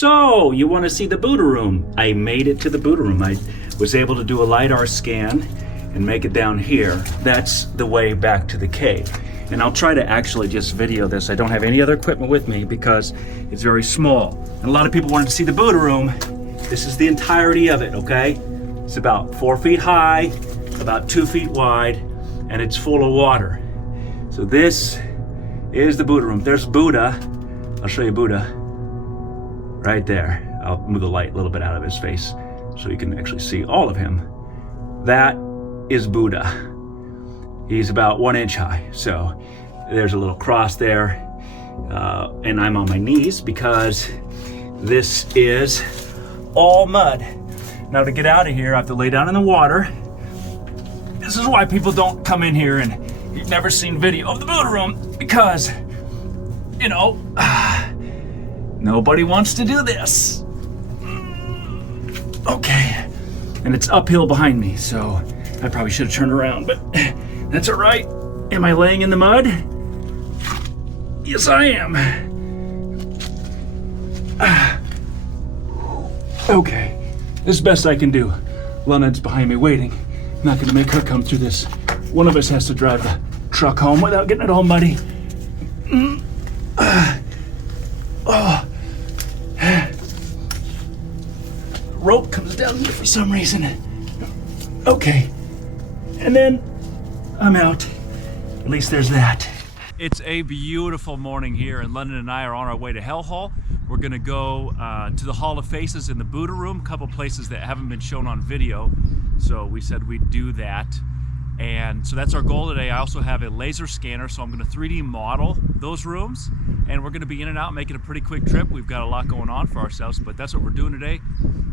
So, you want to see the Buddha room? I made it to the Buddha room. I was able to do a LiDAR scan and make it down here. That's the way back to the cave. And I'll try to actually just video this. I don't have any other equipment with me because it's very small. And a lot of people wanted to see the Buddha room. This is the entirety of it, okay? It's about 4 feet high, about 2 feet wide, and it's full of water. So this is the Buddha room. There's Buddha. I'll show you Buddha right there. I'll move the light a little bit out of his face so you can actually see all of him. That is Buddha. He's about 1 inch high. So there's a little cross there. And I'm on my knees because this is all mud. Now to get out of here, I have to lay down in the water. This is why people don't come in here and you've never seen video of the Buddha room because, you know, nobody wants to do this. Okay, and it's uphill behind me, so I probably should have turned around, but that's all right. Am I laying in the mud? Yes, I am. Okay, this is the best I can do. London's behind me waiting. I'm not gonna make her come through this. One of us has to drive the truck home without getting it all muddy. Rope comes down here for some reason. Okay, and then I'm out. At least there's that. It's a beautiful morning here, and London and I are on our way to Hell Hall. We're gonna go to the Hall of Faces in the Buddha room, a couple places that haven't been shown on video. So we said we'd do that. And so that's our goal today. I also have a laser scanner, so I'm gonna 3D model those rooms, and we're gonna be in and out making a pretty quick trip. We've got a lot going on for ourselves, but that's what we're doing today.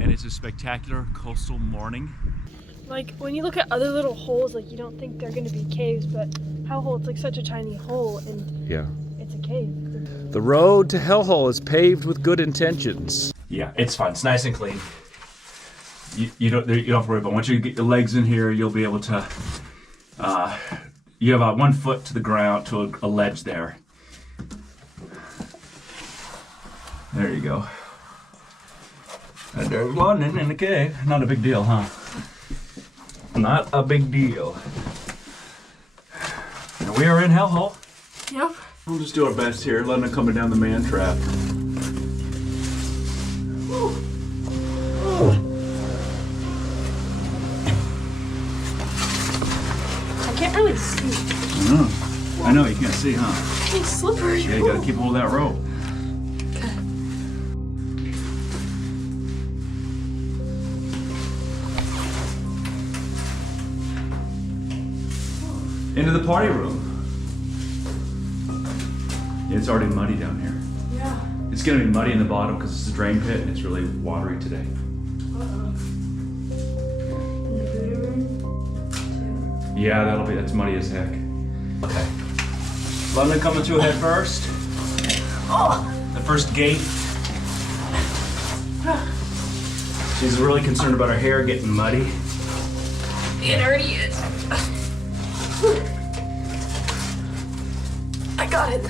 And it's a spectacular coastal morning. Like when you look at other little holes, like you don't think they're gonna be caves, but Hell Hole, it's like such a tiny hole, and yeah, it's a cave. The road to Hell Hole is paved with good intentions. Yeah, it's fine. It's nice and clean. You don't have to worry about. Once you get your legs in here, you'll be able to. You have about 1 foot to the ground to a ledge there. There you go. And there's London in the cave. Not a big deal, huh? Not a big deal. And we are in Hell Hole. Yep. We'll just do our best here. London coming down the man trap. I can't really see. I know, you can't see, huh? It's slippery. Yeah, you gotta keep hold of that rope. Okay. Into the party room. Yeah, it's already muddy down here. Yeah. It's gonna be muddy in the bottom because it's a drain pit and it's really watery today. Yeah, that's muddy as heck. Okay. London coming through head first. Oh. The first gate. She's really concerned about her hair getting muddy. It already is. I got it.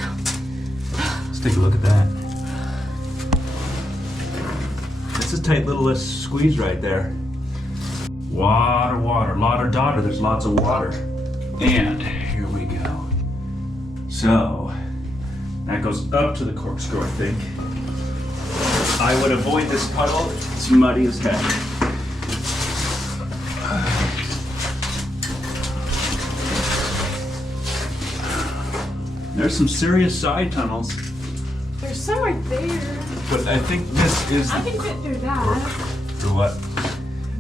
Let's take a look at that. That's a tight little squeeze right there. Water, water, lotter, daughter, there's lots of water. And here we go. So, that goes up to the corkscrew, I think. I would avoid this puddle, it's muddy as heck. There's some serious side tunnels. There's some right there. But I think this is... I can fit through that. Through what?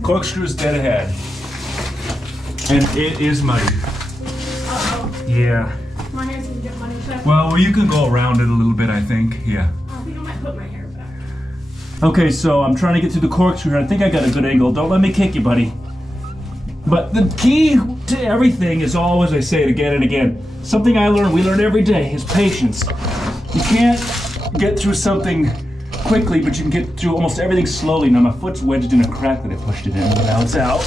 Corkscrew's dead ahead. And it is muddy. Uh-oh. Yeah. My hair's gonna get muddy. Well, you can go around it a little bit, I think. Yeah. I think I might put my hair back. Okay, so I'm trying to get through the corkscrew here. I think I got a good angle. Don't let me kick you, buddy. But the key to everything is always, I say it again and again, something we learn every day, is patience. You can't get through something quickly, but you can get through almost everything slowly. Now my foot's wedged in a crack that I pushed it in, but now it's out.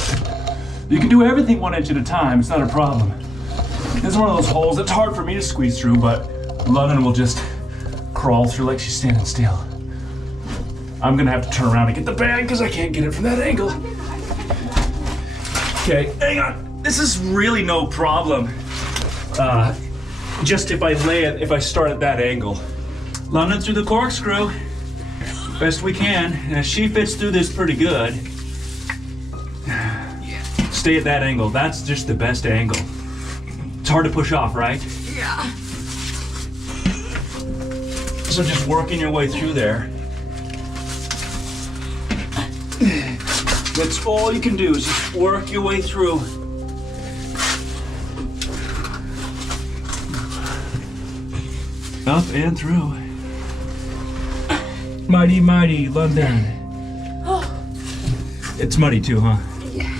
You can do everything 1 inch at a time, it's not a problem. This is one of those holes that's hard for me to squeeze through, but London will just crawl through like she's standing still. I'm gonna have to turn around and get the bag because I can't get it from that angle. Okay, hang on. This is really no problem. Just if I start at that angle. London through the corkscrew, best we can. She fits through this pretty good. Stay at that angle. That's just the best angle. It's hard to push off, right? Yeah. So just working your way through there. That's all you can do is just work your way through. Up and through. Mighty, mighty London. Oh. It's muddy too, huh? Yeah.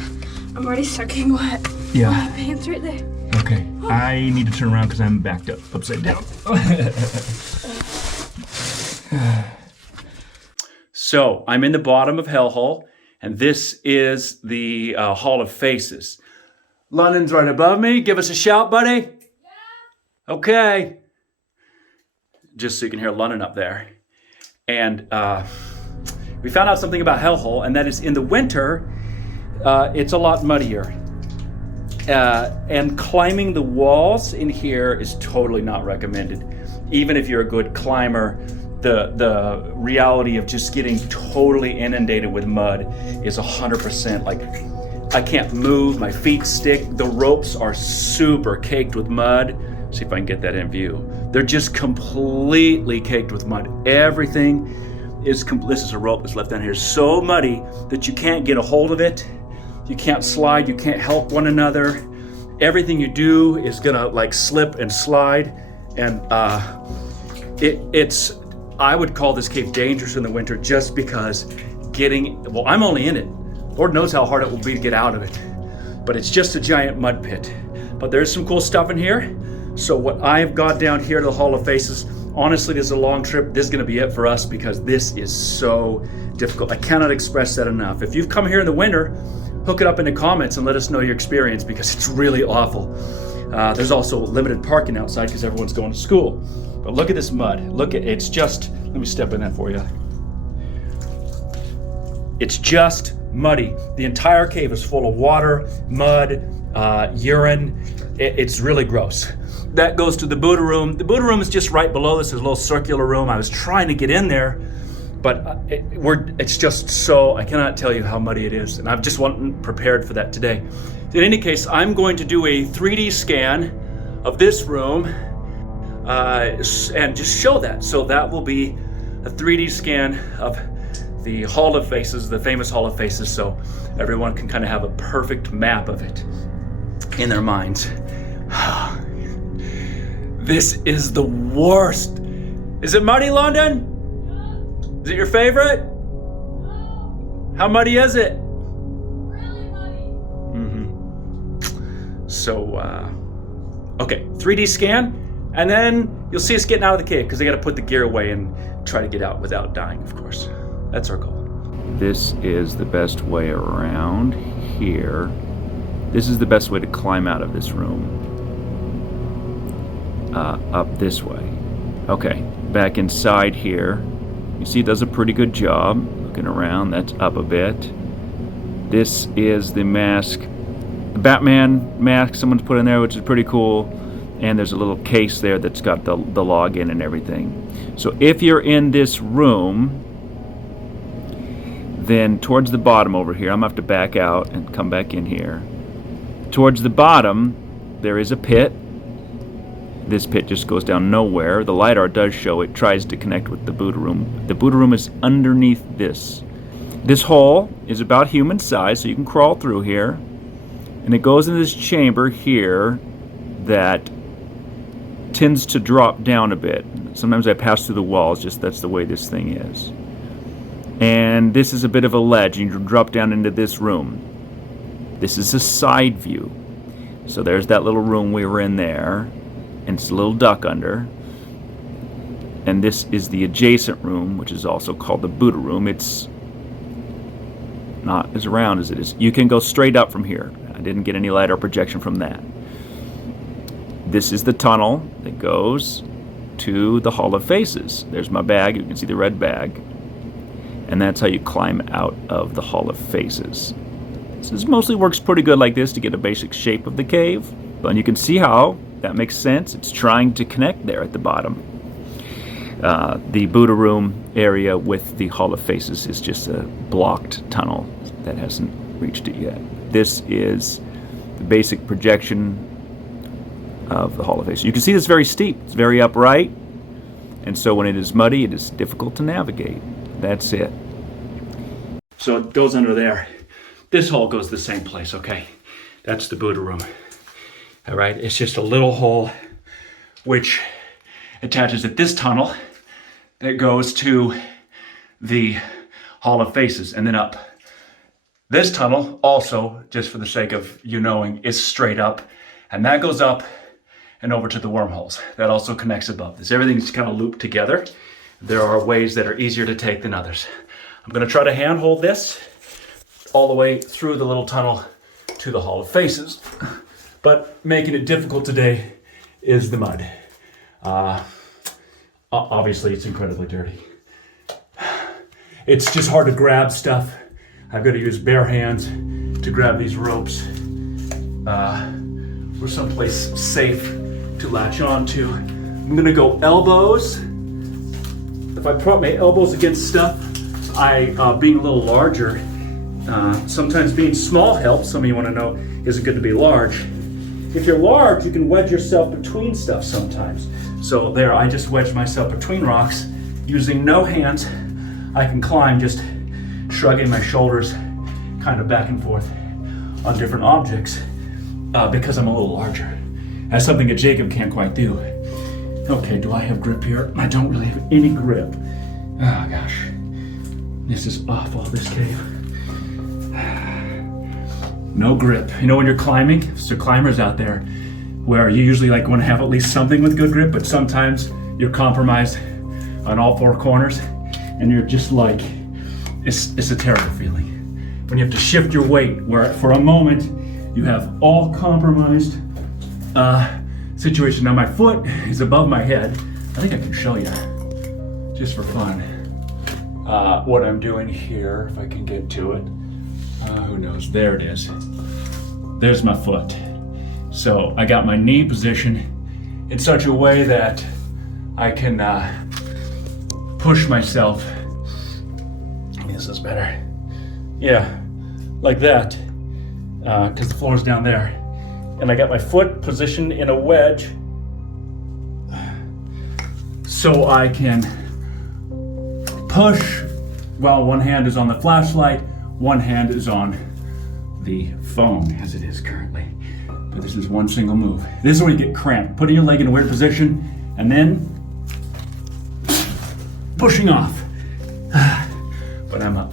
I'm already soaking wet. Yeah. My pants right there. Okay. I need to turn around because I'm backed up, upside down. So I'm in the bottom of Hellhole, and this is the Hall of Faces. London's right above me. Give us a shout, buddy. Yeah. Okay. Just so you can hear London up there. And we found out something about Hellhole, and that is in the winter, it's a lot muddier. And climbing the walls in here is totally not recommended. Even if you're a good climber, the reality of just getting totally inundated with mud is 100%. Like, I can't move, my feet stick, the ropes are super caked with mud. See if I can get that in view. They're just completely caked with mud. Everything is, this is a rope that's left down here, so muddy that you can't get a hold of it. You can't slide, you can't help one another. Everything you do is gonna like slip and slide. And it's, I would call this cave dangerous in the winter just because well, I'm only in it. Lord knows how hard it will be to get out of it. But it's just a giant mud pit. But there's some cool stuff in here. So what I've got down here to the Hall of Faces, honestly, this is a long trip. This is gonna be it for us because this is so difficult. I cannot express that enough. If you've come here in the winter, hook it up in the comments and let us know your experience because it's really awful. There's also limited parking outside because everyone's going to school. But look at this mud. Look at it's just, let me step in that for you. It's just muddy. The entire cave is full of water, mud, urine. It's really gross. That goes to the Buddha room. The Buddha room is just right below this. There's a little circular room. I was trying to get in there, but it's just so, I cannot tell you how muddy it is. And I just wasn't prepared for that today. In any case, I'm going to do a 3D scan of this room and just show that. So that will be a 3D scan of the Hall of Faces, the famous Hall of Faces, so everyone can kind of have a perfect map of it in their minds. This is the worst. Is it muddy, London? Is it your favorite? How muddy is it? Really muddy. So, okay, 3D scan, and then you'll see us getting out of the cave because they got to put the gear away and try to get out without dying, of course. That's our goal. This is the best way around here. This is the best way to climb out of this room. Up this way. Okay, back inside here. You see it does a pretty good job. Looking around, that's up a bit. This is the mask, the Batman mask someone's put in there, which is pretty cool. And there's a little case there that's got the login and everything. So if you're in this room, then towards the bottom over here, I'm gonna have to back out and come back in here. Towards the bottom, there is a pit. This pit just goes down nowhere. The LiDAR does show it tries to connect with the Buddha room. The Buddha room is underneath this. This hole is about human size, so you can crawl through here. And it goes into this chamber here that tends to drop down a bit. Sometimes I pass through the walls, just that's the way this thing is. And this is a bit of a ledge, and you drop down into this room. This is a side view. So there's that little room we were in there, and it's a little duck under. And this is the adjacent room, which is also called the Buddha room. It's not as round as it is. You can go straight up from here. I didn't get any light or projection from that. This is the tunnel that goes to the Hall of Faces. There's my bag. You can see the red bag. and that's how you climb out of the Hall of Faces. This mostly works pretty good like this to get a basic shape of the cave, but you can see how that makes sense. It's trying to connect there at the bottom. The Buddha room area with the Hall of Faces is just a blocked tunnel that hasn't reached it yet. This is the basic projection of the Hall of Faces. You can see it's very steep, it's very upright, and so when it is muddy, it is difficult to navigate. That's it. So it goes under there. This hole goes the same place, okay? That's the Buddha room. All right, it's just a little hole which attaches at this tunnel that goes to the Hall of Faces and then up. This tunnel also, just for the sake of you knowing, is straight up, and that goes up and over to the wormholes. That also connects above this. Everything's kind of looped together. There are ways that are easier to take than others. I'm gonna try to handhold this all the way through the little tunnel to the Hall of Faces. But making it difficult today is the mud. Obviously it's incredibly dirty. It's just hard to grab stuff. I've got to use bare hands to grab these ropes. Or someplace safe to latch onto. I'm gonna go elbows. If I prop my elbows against stuff, being a little larger, sometimes being small helps. Some of you want to know, is it good to be large? If you're large, you can wedge yourself between stuff sometimes. So there, I just wedged myself between rocks. Using no hands, I can climb just shrugging my shoulders kind of back and forth on different objects because I'm a little larger. That's something that Jacob can't quite do. Okay, do I have grip here? I don't really have any grip. Oh gosh, this is awful, this cave. No grip. You know when you're climbing, so climbers out there, where you usually like want to have at least something with good grip, but sometimes you're compromised on all four corners, and you're just like, it's a terrible feeling. When you have to shift your weight, where for a moment, you have all compromised situation. Now my foot is above my head. I think I can show you, just for fun, what I'm doing here, if I can get to it. Who knows? There it is. There's my foot. So I got my knee position in such a way that I can push myself. This is better. Yeah, like that, because the floor's down there. And I got my foot positioned in a wedge so I can push while one hand is on the flashlight, one hand is on the phone, as it is currently. But this is one single move. This is where you get cramped. Putting your leg in a weird position and then pushing off. But I'm up.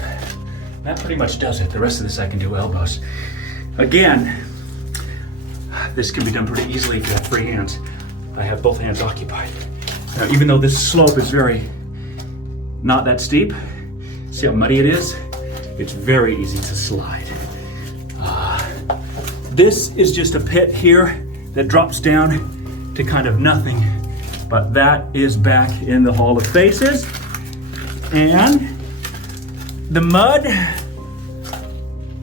That pretty much does it. The rest of this I can do elbows. Again, this can be done pretty easily if you have free hands. I have both hands occupied. Now, even though this slope is very not that steep, see how muddy it is? It's very easy to slide. This is just a pit here that drops down to kind of nothing, but that is back in the Hall of Faces. And the mud,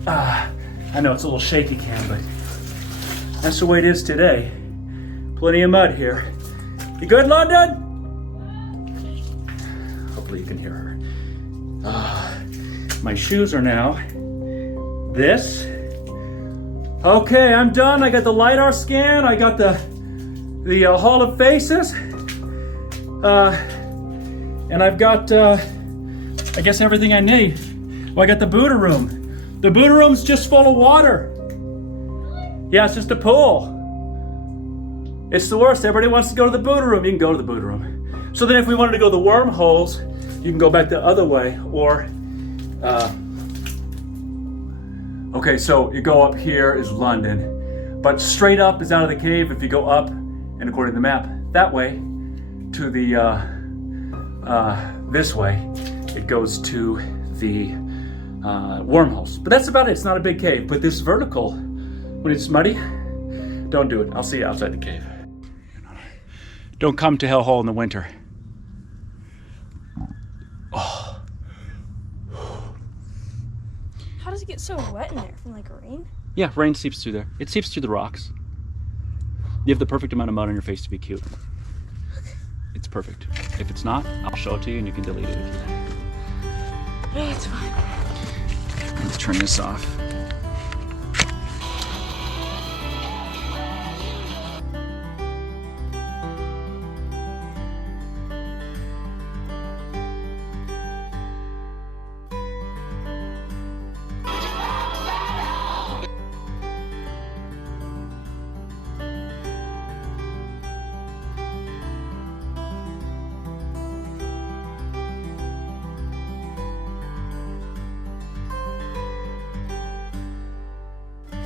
I know it's a little shaky cam, but that's the way it is today. Plenty of mud here. You good, London? Hopefully you can hear her. My shoes are now this. Okay, I'm done. I got the LiDAR scan. I got the Hall of Faces. And I've got, I guess, everything I need. Well, I got the Buddha room. The Buddha room's just full of water. Yeah, it's just a pool. It's the worst. Everybody wants to go to the Buddha room. You can go to the Buddha room. So then if we wanted to go to the wormholes, you can go back the other way, or okay, so you go up here is London, but straight up is out of the cave if you go up, and according to the map, that way to the this way, it goes to the wormholes. But that's about it. It's not a big cave, but this vertical, when it's muddy, don't do it. I'll see you outside the cave. Don't come to Hellhole in the winter. Oh. how does it get so wet in there from like rain? Yeah, rain seeps through there. It seeps through the rocks. You have the perfect amount of mud on your face to be cute. It's perfect. If it's not, I'll show it to you and you can delete it if you like. No, it's fine. Let's turn this off.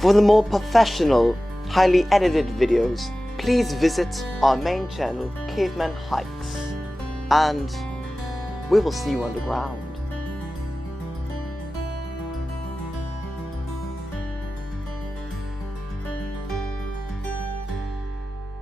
For the more professional, highly edited videos, please visit our main channel, Caveman Hikes, and we will see you underground.